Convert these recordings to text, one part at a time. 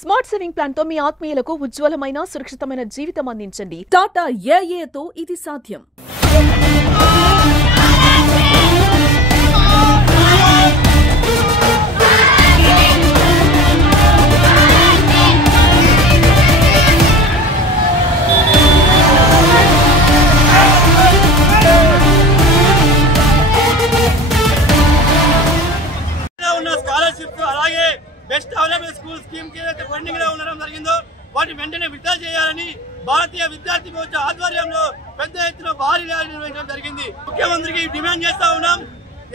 Smart saving plan తో మీ ఆత్మీయులకు ఉజ్వలమైన సురక్షితమైన జీవితం అందించండి. టాటా ఏఏతో ఇది సాధ్యం. అలాగే బెస్ట్ అవైలబుల్ స్కూల్ స్కీమ్ కి ఏదైతే పెండింగ్ లో ఉండడం జరిగిందో వాటి వెంటనే విత్డ్రా చేయాలని భారతీయ విద్యార్థి మోర్చా ఆధ్వర్యంలో పెద్ద ఎత్తున భారీ ర్యాలీ నిర్వహించడం జరిగింది. ముఖ్యమంత్రికి డిమాండ్ చేస్తా ఉన్నాం.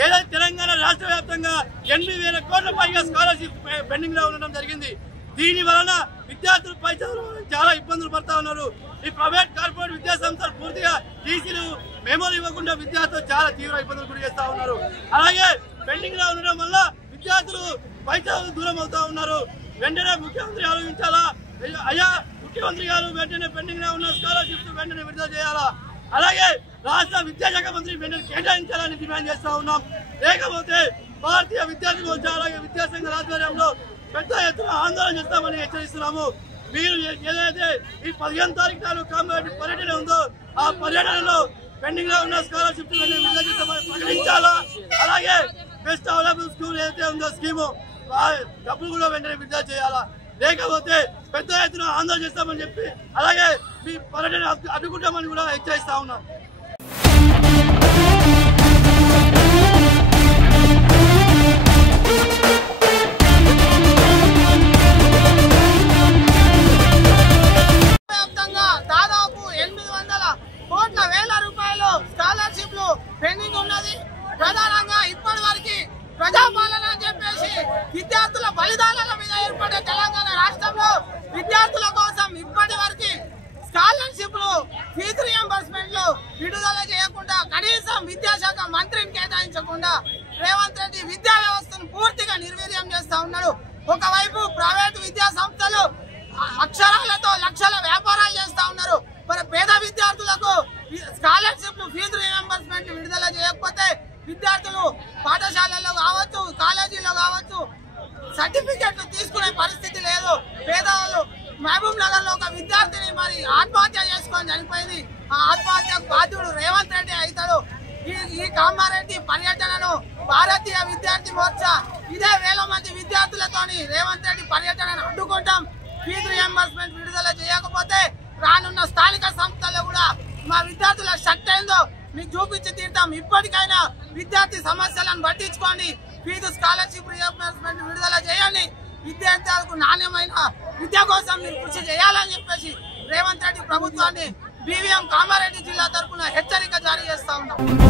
ఏదైతే తెలంగాణ రాష్ట్ర వ్యాప్తంగా 8,000 కోట్ల పైగా స్కాలర్షిప్ పెండింగ్ లో ఉండడం జరిగింది. దీని వలన విద్యార్థులు పై చదువులు చాలా ఇబ్బందులు పడతా ఉన్నారు. ఈ ప్రైవేట్ కార్పొరేట్ విద్యా సంస్థలు పూర్తిగా టీసీలు మెమోలు ఇవ్వకుండా విద్యార్థులు చాలా తీవ్ర ఇబ్బందులు గురి చేస్తా ఉన్నారు. అలాగే పెండింగ్ లో ఉండడం వల్ల విద్యార్థులు పై చదువులు దూరం అవుతా ఉన్నారు. వెంటనే ముఖ్యమంత్రి ఆలోచించాలా. అయ్యా ముఖ్యమంత్రి గారు వెంటనే పెండింగ్ లో ఉన్న స్కాలర్షిప్స్ వెంటనే విడుదల చేయాలా. అలాగే రాష్ట్ర విద్యాశాఖ మంత్రి వెంటనే కేటాయించాలని డిమాండ్ చేస్తా ఉన్నాం. లేకపోతే భారతీయ విద్యార్థి మోర్చా అలాగే విద్యాసంఘ ఆధ్వర్యంలో పెద్ద ఎత్తున ఆందోళన చేస్తామని హెచ్చరిస్తున్నాము. మీరు ఏదైతే ఈ 15 తారీఖు నాడు కాంబేటి పర్యటన ఉందో ఆ పర్యటనలో పెండింగ్ లో ఉన్న స్కాలర్షిప్ విడుదల చేస్తామని ప్రకటించాలా. అలాగే బెస్ట్ అవైలబుల్ స్కూల్ ఏదైతే ఉందో స్కీము డబ్బులు కూడా వెంటనే విడుదల చేయాలా. లేకపోతే పెద్ద ఎత్తున ఆందోళన చేస్తామని చెప్పి అలాగే మీ పర్యటన అడ్డుకుంటామని కూడా హెచ్చరిస్తా ఉన్నాం. దాదాపు 800 కోట్ల వేల రూపాయలు స్కాలర్షిప్లు పెండింగ్ ఉన్నది. ప్రధానంగా ఇప్పటి వరకు ప్రజాపాలన అని చెప్పేసి విద్యార్థుల బలిదానాల మీద ఏర్పడే తెలంగాణ రాష్ట్రంలో విద్యార్థుల కోసం ఇప్పటి వరకు స్కాలర్షిప్లు ఫీజు రియంబర్స్మెంట్లు విడుదల చేయకుండా కనీసం విద్యాశాఖ మంత్రిని కేటాయించకుండా రేవంత్ రెడ్డి విద్యా వ్యవస్థను పూర్తిగా నిర్వీర్యం చేస్తా ఉన్నాడు. ఒకవైపు ప్రైవేటు విద్యా సంస్థలు అక్షరాలతో లక్షల వ్యాపారాలు చేస్తా ఉన్నారు. మరి పేద విద్యార్థులకు స్కాలర్షిప్లు ఫీజు రియంబర్స్మెంట్ విడుదల చేయకపోతే విద్యార్థులు పాఠశాలల్లో కావచ్చు కాలేజీలో కావచ్చు సర్టిఫికెట్లు తీసుకునే పరిస్థితి లేదు. పేదవాళ్ళు మహబూబ్ నగర్ లో ఒక విద్యార్థిని మరి ఆత్మహత్య చేసుకొని చనిపోయింది. ఆ ఆత్మహత్యకు బాధ్యుడు రేవంత్ రెడ్డి అవుతాడు. ఈ కామారెడ్డి పర్యటనను భారతీయ విద్యార్థి మోర్చా ఇదే వేల మంది విద్యార్థులతోని రేవంత్ రెడ్డి పర్యటనను అడ్డుకుంటాం. ఫీజు రియంబర్స్మెంట్ విడుదల చేయకపోతే రానున్న స్థానిక సంస్థల్లో కూడా మా విద్యార్థుల శక్తి ఏందో మీకు చూపించి తీరుతాం. ఇప్పటికైనా విద్యార్థి సమస్యలను పట్టించుకోండి. ఫీజు స్కాలర్షిప్ రియంబర్స్మెంట్ విడుదల చేయండి. విద్యార్థులకు నాణ్యమైన విద్య కోసం మీరు కృషి చేయాలని చెప్పేసి రేవంత్ రెడ్డి ప్రభుత్వాన్ని బీవీఎం కామారెడ్డి జిల్లా తరఫున హెచ్చరిక జారీ చేస్తా ఉన్నాం.